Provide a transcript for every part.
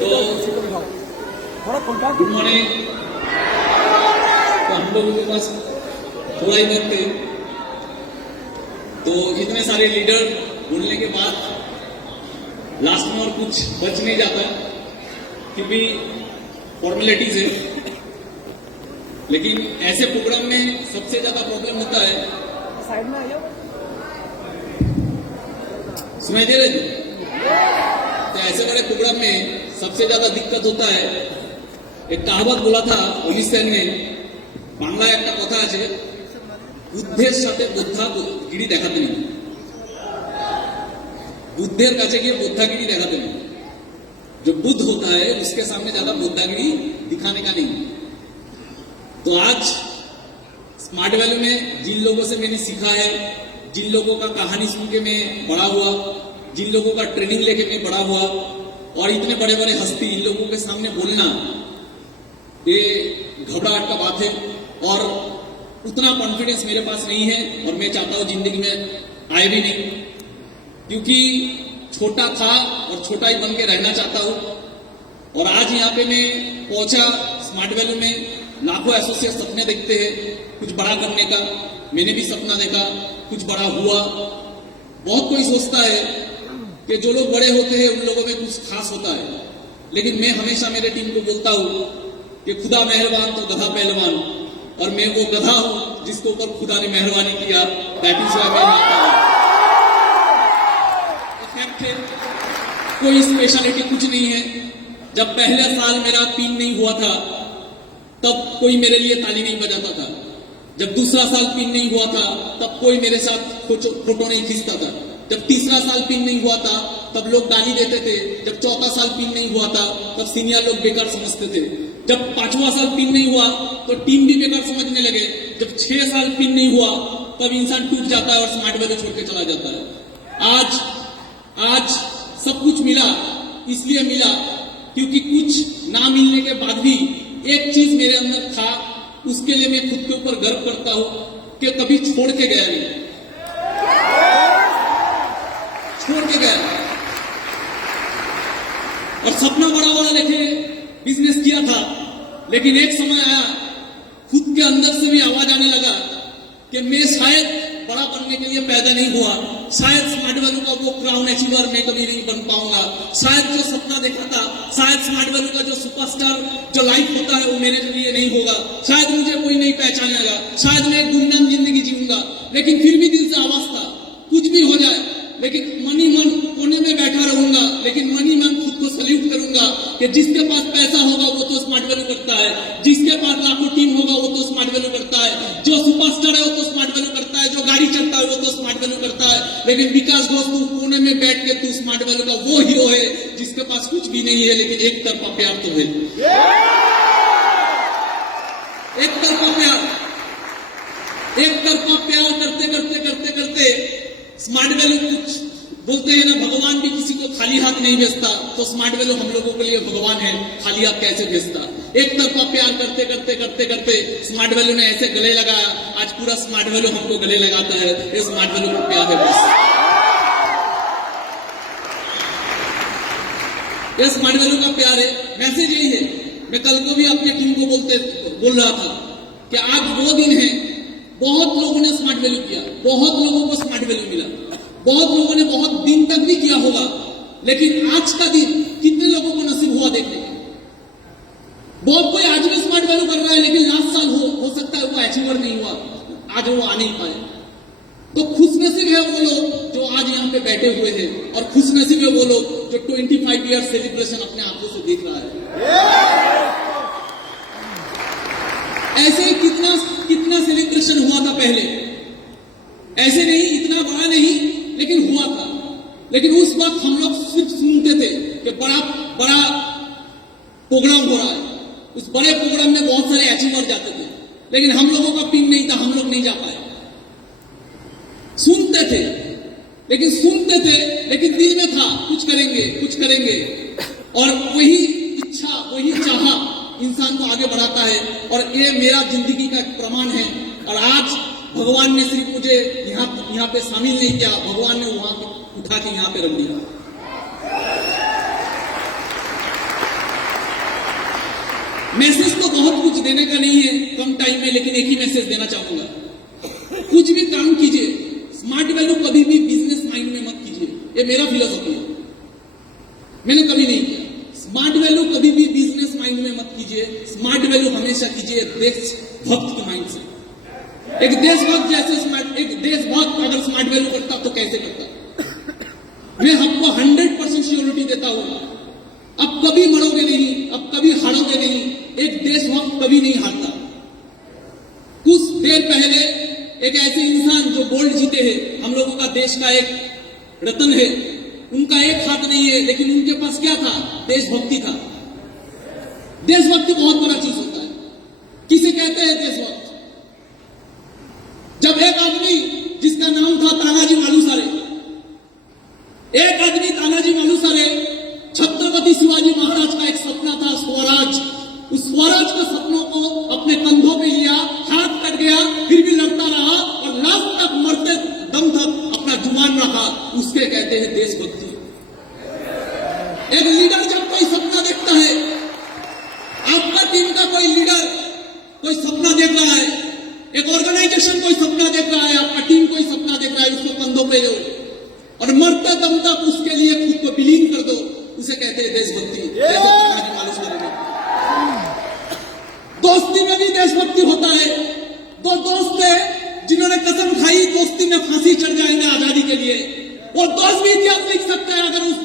तो good morning. तो हम लोगों के पास थोड़ा ही वक्त है, तो इतने सारे लीडर बोलने के बाद लास्ट में और कुछ बच नहीं जाता, क्योंकि फॉर्मेलिटीज है। लेकिन ऐसे प्रोग्राम में सबसे ज्यादा प्रॉब्लम होता है, साइड में आइए, सुनाई दे रहे थे? तो ऐसे बड़े प्रोग्राम में सबसे ज्यादा दिक्कत होता है। एक कहावत बोला था अमित सेन ने, बांग्ला एक कथा আছে, বুদ্ধের সাথে বুদ্ধাগিরি দেখাতে নেই, बुद्धेर काছে गए बुद्धागिरी दिखाते नहीं। जो बुद्ध होता है उसके सामने ज्यादा बुद्धागिरी दिखाने का नहीं। तो आज स्मार्ट वैल्यू में जिन लोगों से मैंने सीखा है, जिन लोगों का कहानी सुन के मैं बड़ा हुआ, जिन लोगों का ट्रेनिंग लेके मैं बड़ा हुआ, और इतने बड़े बड़े हस्ती इन लोगों के सामने बोलना ये घबराहट का बात है। और उतना कॉन्फिडेंस मेरे पास नहीं है, और मैं चाहता हूं जिंदगी में आए भी नहीं, क्योंकि छोटा था और छोटा ही बन के रहना चाहता हूं। और आज यहाँ पे मैं पहुंचा स्मार्ट वैल्यू में। लाखों एसोसिएट सपने देखते हैं कुछ बड़ा करने का, मैंने भी सपना देखा, कुछ बड़ा हुआ। बहुत कोई सोचता है कि जो लोग बड़े होते हैं उन लोगों में कुछ खास होता है, लेकिन मैं हमेशा मेरे टीम को बोलता हूं कि खुदा मेहरबान तो गधा पहलवान, और मैं वो गधा हूं जिसके ऊपर खुदा ने मेहरबानी किया। दैट इज व्हाई मैं आता हूं। कोई स्पेशलिटी कुछ नहीं है। जब पहले साल मेरा पिन नहीं हुआ था तब कोई मेरे लिए ताली नहीं बजाता था। जब दूसरा साल पिन नहीं हुआ था तब कोई मेरे साथ फोटो नहीं खींचता था। जब तीसरा साल पिन नहीं हुआ था तब लोग गाली देते थे। जब चौथा साल पिन नहीं हुआ था तब सीनियर लोग बेकार समझते थे। जब पांचवा साल पिन नहीं हुआ तो टीम भी बेकार समझने लगे। जब 6 साल पिन नहीं हुआ तब इंसान टूट जाता है और स्मार्ट वैल्यू छोड़ के चला जाता है। आज सब कुछ मिला, इसलिए मिला क्योंकि कुछ ना मिलने के बाद भी एक चीज मेरे अंदर था, उसके लिए मैं खुद के ऊपर गर्व करता हूं कि कभी छोड़ के गया नहीं, छोड़ के गया। और सपना बड़ा बड़ा लेके बिजनेस किया था, लेकिन एक समय आया खुद के अंदर से भी आवाज आने लगा कि मैं शायद बड़ा बनने के लिए पैदा नहीं हुआ, शायद स्मार्ट वैल्यू का वो क्राउन अचीवर मैं कभी नहीं बन पाऊंगा, शायद जो सपना देखा था, शायद स्मार्ट वैल्यू का जो सुपरस्टार जो लाइफ होता है वो मेरे लिए नहीं होगा, शायद मुझे कोई नहीं पहचानेगा, शायद मैं एक गुमनाम जिंदगी जीऊंगा। लेकिन फिर भी दिल से आवाज था कुछ भी हो जाए, लेकिन मनी मन कोने में बैठा रहूंगा, लेकिन मनी मन खुद को सल्यूट करूंगा कि जिसके पास पैसा होगा वो तो स्मार्ट वैल्यू करता है, जिसके पास लाखों टीम होगा वो तो स्मार्ट वैल्यू करता है, जो सुपरस्टार है वो तो स्मार्ट वैल्यू करता है, जो गाड़ी चलता है वो तो स्मार्ट वैल्यू करता है। लेकिन विकास घोष तू कोने में बैठ के तू स्मार्ट वैल्यू का वो हीरो है जिसके पास कुछ भी नहीं है, लेकिन एक तरफा प्यार तो है। एक तरफा प्यार करते करते करते करते स्मार्ट वैल्यू कुछ बोलते हैं ना, भगवान भी किसी को खाली हाथ नहीं भेजता, तो स्मार्ट वैल्यू हम लोगों के लिए भगवान है, खाली हाथ कैसे भेजता। एक तरफा प्यार करते करते करते करते स्मार्ट वैल्यू ने ऐसे गले लगाया, आज पूरा स्मार्ट वैल्यू हमको गले लगाता है। ये स्मार्ट वैल्यू का प्यार है, बस ये स्मार्ट वैल्यू का प्यार है। मैसेज यही है। मैं कल को भी अपनी टीम को बोल रहा था कि आज वो दिन है, बहुत लोगों ने स्मार्ट वैल्यू किया, बहुत लोगों को स्मार्ट वैल्यू मिला, बहुत लोगों ने बहुत दिन तक भी किया होगा, लेकिन आज का दिन कितने लोगों को नसीब हुआ देखने का। बहुत कोई आज भी स्मार्ट वैल्यू कर रहा है, लेकिन लास्ट साल हो सकता है वो अचीवर नहीं हुआ, आज वो आ नहीं पाए। तो खुशनसीब है वो लोग जो आज यहाँ पे बैठे हुए हैं, और खुशनसीब है वो लोग जो 25 ईयर सेलिब्रेशन अपने आंखों से देख रहा है। ऐसे कितना सेलिब्रेशन हुआ था पहले, ऐसे नहीं, इतना बड़ा नहीं, लेकिन हुआ था। लेकिन उस वक्त हम लोग सिर्फ सुनते थे कि बड़ा प्रोग्राम हो रहा है, उस बड़े प्रोग्राम में बहुत सारे अचीवर जाते थे, लेकिन हम लोगों का पिन नहीं था, हम लोग नहीं जा पाए। सुनते थे, लेकिन दिल में था कुछ करेंगे, और वही इच्छा, वही चाहा इंसान को आगे बढ़ाता है। और ये मेरा जिंदगी का प्रमाण है। और आज भगवान ने सिर्फ मुझे यहाँ पे शामिल नहीं किया, भगवान ने वहां उठा के यहाँ पे रख दिया। मैसेज तो बहुत कुछ देने का नहीं है कम टाइम में, लेकिन एक ही मैसेज देना चाहूंगा, कुछ भी काम कीजिए, स्मार्ट वैल्यू कभी भी बिजनेस माइंड में मत कीजिए। ये मेरा फिलोसॉफी है, मैंने कभी नहीं किया। स्मार्ट वैल्यू कभी भी बिजनेस माइंड में मत कीजिए, स्मार्ट वैल्यू हमेशा कीजिए देशभक्त के माइंड से। एक देशभक्त जैसे एक देशभक्त अगर स्मार्ट वैल्यू करता तो कैसे करता? मैं आपको 100% श्योरिटी देता हूं, अब कभी मरोगे नहीं, अब कभी हारोगे नहीं। एक देशभक्त कभी नहीं हारता। कुछ देर पहले एक ऐसे इंसान जो गोल्ड जीते हैं, हम लोगों का देश का एक रत्न है, उनका एक हाथ नहीं है, लेकिन उनके पास क्या था? देशभक्ति था। देशभक्ति बहुत बड़ा चीज होता है। किसे कहते हैं देशभक्त? जब एक आदमी जिसका नाम था तानाजी मालुसरे, एक आदमी तानाजी मालुसरे, छत्रपति शिवाजी महाराज का एक सपना था स्वराज, उस स्वराज के सपनों को अपने कंधों पे लिया, हाथ कट गया, फिर भी लड़ता रहा और लास्ट तक मरते दम तक अपना जुबान रखा, उसके कहते हैं देशभक्ति। एक लीडर जब कोई सपना देखता है, आपका टीम का कोई लीडर कोई सपना देख रहा है, एक ऑर्गेनाइजेशन कोई सपना देख रहा है, आपका टीम कोई सपना देख रहा है, उसको कंधों पे लो और मरते दम तक उसके लिए खुद को विलीन कर दो, उसे कहते हैं देशभक्ति। दोस्ती में भी देशभक्ति होता है। दो दोस्त थे जिन्होंने कसम खाई दोस्ती में फांसी चढ़ जाएंगे आजादी के लिए, वो दोस्त भी इतिहास लिख सकते हैं अगर उस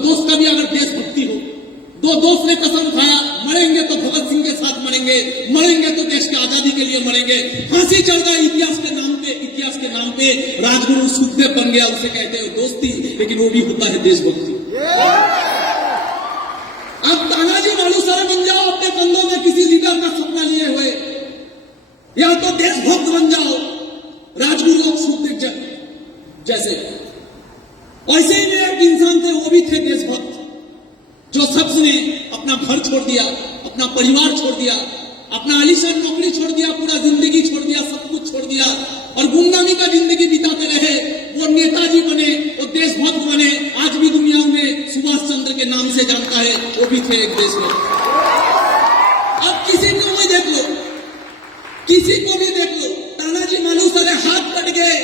दोस्त का भी अगर देशभक्ति हो। दो दोस्त ने कसम खाया, मरेंगे तो भगत सिंह के साथ मरेंगे, मरेंगे तो देश की आजादी के लिए मरेंगे, फांसी चढ़ गई इतिहास के नाम पे राजगुरु सुखदेव बन गया, उसे कहते हैं दोस्ती, लेकिन वो भी होता है देशभक्ति। अब तानाजी मालुसरे बन जाओ अपने कंधों में किसी लीडर का सपना लिए हुए, या तो देशभक्त बन जाओ राजगुरु सुखदेव जैसे। ऐसे ही में एक इंसान थे, वो भी थे देशभक्त, जो शख्स ने अपना घर छोड़ दिया, अपना परिवार छोड़ दिया, अपना आलीशान नौकरी छोड़ दिया, पूरा जिंदगी छोड़ दिया, सब कुछ छोड़ दिया और गुमनामी का जिंदगी बिताते रहे। वो नेताजी बने, वो देशभक्त बने, आज भी दुनिया में सुभाष चंद्र के नाम से जानता है, वो भी थे एक देशभक्त। अब किसी को भी देख लो, किसी को भी देख लो, तानाजी मालुसरे हाथ कट गए,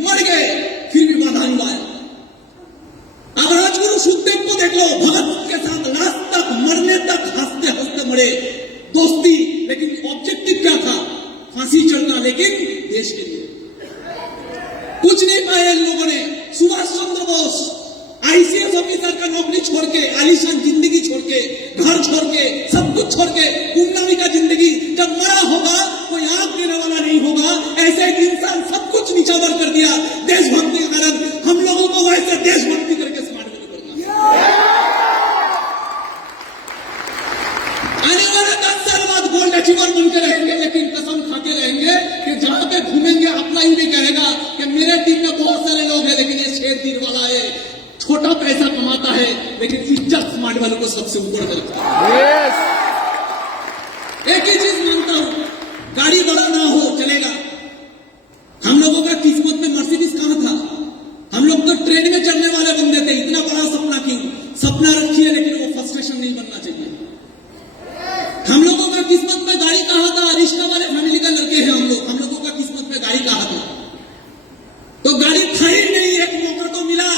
मर गए, फिर भी बधाई आया। अब राजगुरु सुखदेव को देख लो, भगत के साथ लास्ट तक मरने तक हंसते हंसते मरे, दोस्ती, लेकिन ऑब्जेक्टिव क्या था? फांसी चढ़ना, लेकिन देश के लिए कुछ नहीं पाए इन लोगों ने। सुभाष चंद्र बोस आईसीएस ऑफिसर का नौकरी छोड़ के, आलीशान जिंदगी छोड़ के, घर छोड़ के, सब कुछ छोड़ के, गुमनामी का जिंदगी, जब मरा होगा कोई आंख देने वाला नहीं होगा, ऐसे एक इंसान सब कुछ नीचावर कर दिया देशभक्ति के कारण। हम लोगों को वैसे देशभक्ति करके स्मार्ट वैल्यू करना। आने वाले 10 साल बाद गोल्ड अचीवर बन के रहेंगे, लेकिन कसम खाते रहेंगे कि जहां पे घूमेंगे अपना ही भी कहेगा कि मेरे टीम में बहुत सारे लोग हैं, लेकिन ये शेर तीर वाला है, छोटा पैसा कमाता है, लेकिन इज्जत स्मार्ट वैल्यू को सबसे ऊपर करता है। एक ही चीज मानता हूं, गाड़ी बड़ा ना हो चलेगा। हम लोगों का किस्मत में मर्सिडीज कहां था? हम लोग तो ट्रेन में चढ़ने वाले बंदे थे। इतना बड़ा सपना क्यों? सपना रखिए, लेकिन वो फ्रस्ट्रेशन नहीं बनना चाहिए। हम लोगों का किस्मत में गाड़ी कहां था? रिश्ता वाले फैमिली का लड़के हैं हम लोगों का किस्मत में गाड़ी कहां था? तो गाड़ी था ही नहीं, एक मौका तो मिला,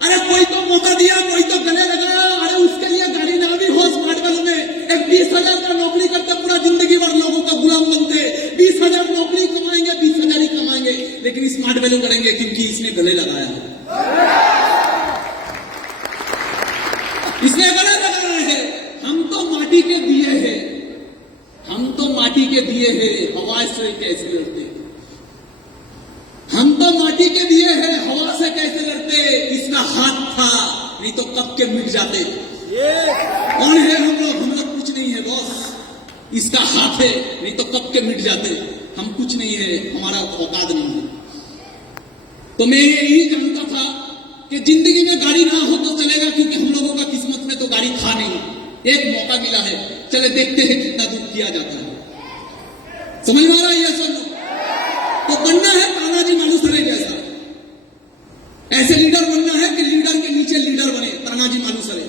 अरे कोई तो मौका दिया, कोई तो गले लगाया, अरे उसके लिए गाड़ी ना भी हो स्मार्ट वैल्यू में। एक 20,000 का नौकरी करते पूरा जिंदगी भर लोगों का गुलाम बनते, 20,000 नौकरी कमाएंगे, 20,000 ही कमाएंगे, लेकिन स्मार्ट वैल्यू करेंगे क्योंकि इसने गले लगाया, इसने गले लगाया है। हम तो माटी के दिए हैं, हम तो माटी के दिए हैं, हवा से कैसे लड़ते? हम तो माटी के दिए हैं, हवा से कैसे लड़ते? इसका हाथ था, नहीं तो कब के मिट जाते। कौन है हम लोग कुछ नहीं है बॉस। इसका हाथ है, नहीं तो कब के मिट जाते। हम कुछ नहीं है, हमारा औकात नहीं है। तो मैं यही जानता था कि जिंदगी में गाड़ी ना हो तो चलेगा, क्योंकि हम लोगों का किस्मत में तो गाड़ी था नहीं। एक मौका मिला है, चले देखते हैं कितना दूर किया जाता है। समझ में आ रहा है ये सब? तो बनना है तानाजी मालुसरे जैसा, ऐसे लीडर बनना है कि लीडर के नीचे लीडर बने, तानाजी मालुसरे।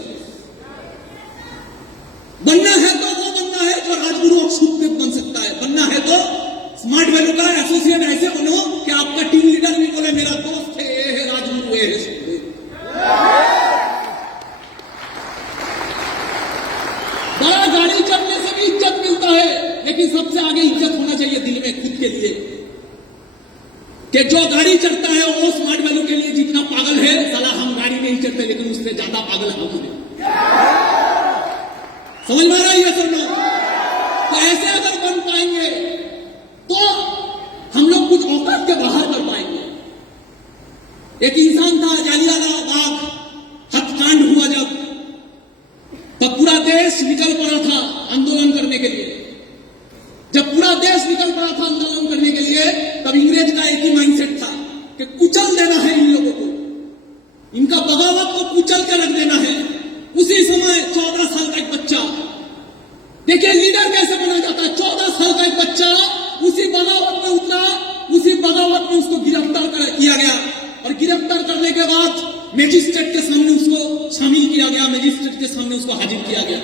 करते हैं सुखदेव। बड़ा गाड़ी चढ़ने से भी इज्जत मिलता है, लेकिन सबसे आगे इज्जत होना चाहिए दिल में खुद के लिए, कि जो गाड़ी चढ़ता है वो स्मार्ट वैल्यू के लिए जितना पागल है, साला हम गाड़ी नहीं चढ़ते लेकिन उससे ज्यादा पागल हम हैं। समझ में आ रहा है ये सर? तो ऐसे अगर बन पाएंगे तो हम लोग कुछ औकात के बाहर कर पाएंगे। एक इंसान था, जालियांवाला बाग हत्याकांड हुआ जब पूरा देश निकल पड़ा था आंदोलन करने के लिए। जब पूरा देश निकल पड़ा था आंदोलन करने के लिए, तब अंग्रेज का एक ही माइंडसेट था कि कुचल देना है इन लोगों को, इनका बगावत को कुचल के रख देना है। उसी समय 14 साल का एक बच्चा, देखिए लीडर कैसे बना जाता है। 14 साल का एक बच्चा उसी बगावत में उतरा, उसी बगावत में उसको गिरफ्तार किया गया और गिरफ्तार करने के बाद मजिस्ट्रेट के सामने उसको शामिल किया गया, मजिस्ट्रेट के सामने उसको हाजिर किया गया।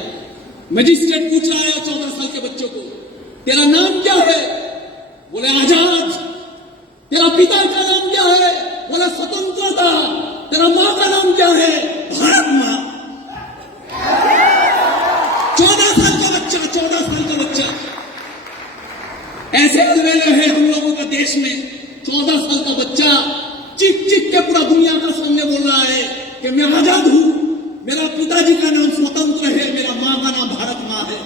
मजिस्ट्रेट पूछ रहा है 14 साल के बच्चों को, तेरा नाम क्या है? बोले आजाद। तेरा पिता का नाम क्या है? बोले स्वतंत्रता। तेरा माँ का नाम क्या है? भारत माँ। 14 साल का बच्चा, 14 साल का बच्चा। ऐसे अलवेले हैं हम लोगों का देश में। 14 साल का बच्चा चीख चीख के पूरा दुनिया का सामने बोल रहा है कि मैं आजाद हूं, मेरा पिताजी का नाम स्वतंत्र है, मेरा मां का नाम भारत मां है।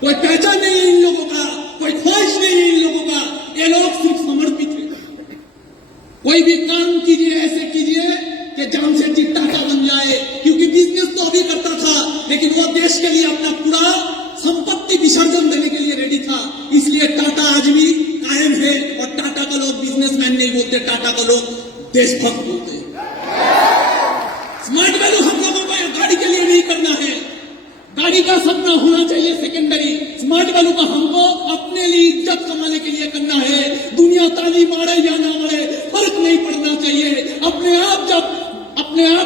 कोई पहचान नहीं है इन लोगों का, कोई ख्वाहिश नहीं है इन लोगों का। ये लोग सिर्फ समर्पित है। कोई भी काम कीजिए, ऐसे कीजिए कि जान से चिट्टा का बन जाए, क्योंकि बिजनेस तो अभी करता था लेकिन वो देश के लिए अपना पूरा संपत्ति विसर्जन देने के लिए रेडी था। इसलिए टाटा आज भी कायम है और टाटा का लोग बिजनेसमैन नहीं बोलते, टाटा का लोग देशभक्त बोलते हैं। स्मार्ट वैल्यू हम लोगों को गाड़ी के लिए नहीं करना है, गाड़ी का सपना होना चाहिए सेकेंडरी। स्मार्ट वैल्यू का हमको अपने लिए इज्जत कमाने के लिए करना है। दुनिया ताली मारे या ना मारे फर्क नहीं पड़ना चाहिए। अपने आप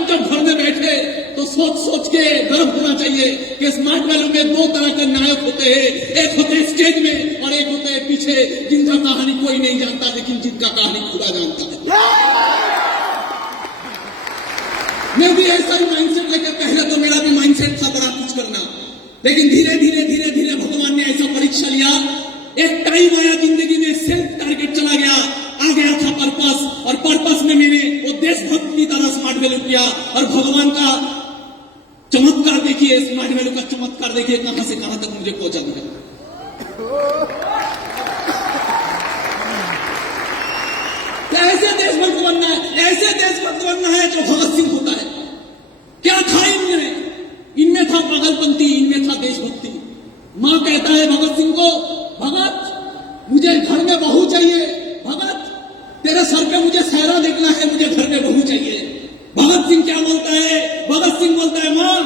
जब घर में बैठे तो सोच के गर्व होना चाहिए कि स्मार्ट वैल्यू में 2 तरह के नायक होते हैं। एक होते हैं स्टेज में और एक होते हैं पीछे, जिनका कहानी कोई नहीं जानता लेकिन जिनका कहानी खुदा जानता है। मैं भी ऐसा ही माइंडसेट लेकर, पहले तो मेरा भी माइंडसेट था बड़ा कुछ करना, लेकिन धीरे धीरे भगवान ने ऐसा परीक्षा लिया। एक टाइम आया जिंदगी में, सेल्फ टारगेट चला गया, आ गया था पर्पस, और पर्पस में मैंने वो देशभक्त की तरह स्मार्ट वैल्यू किया। और भगवान का चमत्कार देखिए, स्मार्ट वैल्यू का चमत्कार देखिए कहां से कहां तक मुझे पहुंचा दिया। ऐसे देशभक्त बनना है, ऐसे देशभक्त बनना है जो भगत सिंह होता है। क्या था इनमें था पागलपंती, इनमें था देशभक्ति। मां कहता है भगत सिंह को, भगत मुझे घर में बहू चाहिए, भगत तेरे सर पे मुझे सहरा देखना है, मुझे घर में बहू चाहिए। भगत सिंह क्या बोलता है? भगत सिंह बोलता है, मां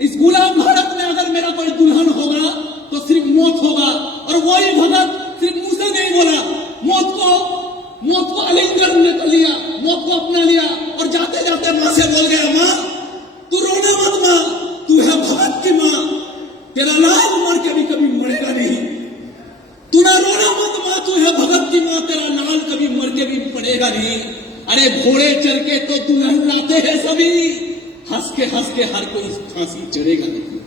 इस गुलाम भारत में अगर मेरा कोई दुल्हन होगा तो सिर्फ मौत होगा। और वही भगत सिर्फ मुंह से नहीं बोला, मौत को आलिंगन में तो लिया, मौत को अपना लिया और जाते जाते मां से बोल गया, मां तू रोना मत, मां तू है भगत की मां, तेरा लाल मर के भी कभी मरेगा नहीं। तू ना रोना मत मां, तू है भगत की मां, तेरा लाल कभी मर के भी पड़ेगा नहीं। अरे घोड़े चढ़ के तो दुल्हन लाते हैं सभी, हंस के हर कोई फांसी चढ़ेगा नहीं।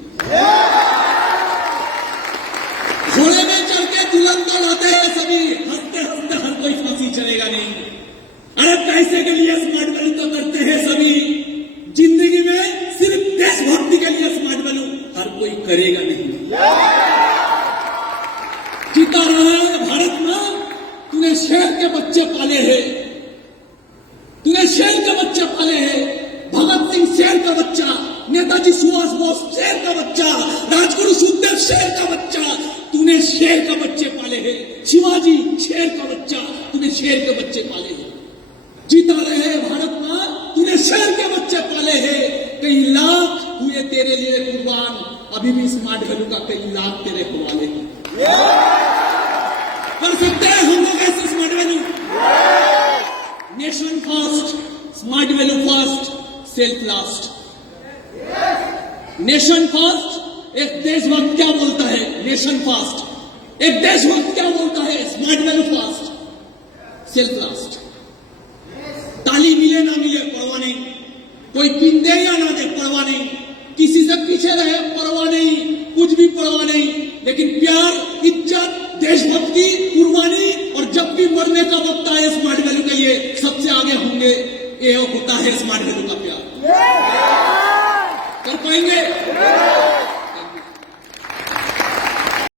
घोड़े में चढ़ के दुल्हन तो लाते हैं सभी, हंसते हर कोई फांसी चढ़ेगा नहीं। अरे पैसे के लिए स्मार्ट वैल्यू तो करते हैं सभी, जिंदगी में सिर्फ देशभक्ति के लिए स्मार्ट वैल्यू हर कोई करेगा नहीं। जीता रहा भारत मां, तूने शेर के बच्चे पाले हैं, तूने शेर के बच्चे पाले हैं। भगत सिंह शेर का बच्चा, नेताजी सुभाष बोस शेर का बच्चा, राजगुरु सुखदेव शेर का बच्चा, तूने शेर का बच्चे पाले हैं। शिवाजी शेर का बच्चा, तूने शेर के बच्चे पाले हैं। जीता रहे भारत मां, तूने शेर के बच्चे पाले हैं। कई लाख हुए तेरे लिए कुर्बान, अभी भी स्मार्ट वैल्यू का कई लाख तेरे हवाले हैं। कर सकते हैं हम लोग ऐसे smart value? Nation first, smart value first, self last. Nation first, एक देशभक्त क्या बोलता है? Nation first. एक देशभक्त क्या बोलता है? Smart value first, self last. ताली मिले ना मिले परवाह नहीं, कोई पिंदे या ना दे परवाह नहीं, किसी से पीछे रहे परवाह नहीं, कुछ भी परवाह नहीं, लेकिन प्यार, इज्जत, देशभक्ति, कुर्बानी और जब भी मरने का वक्त आए स्मार्ट वैल्यू का ये सबसे आगे होंगे। ये होता है स्मार्ट वैल्यू का प्यार। कर पाएंगे?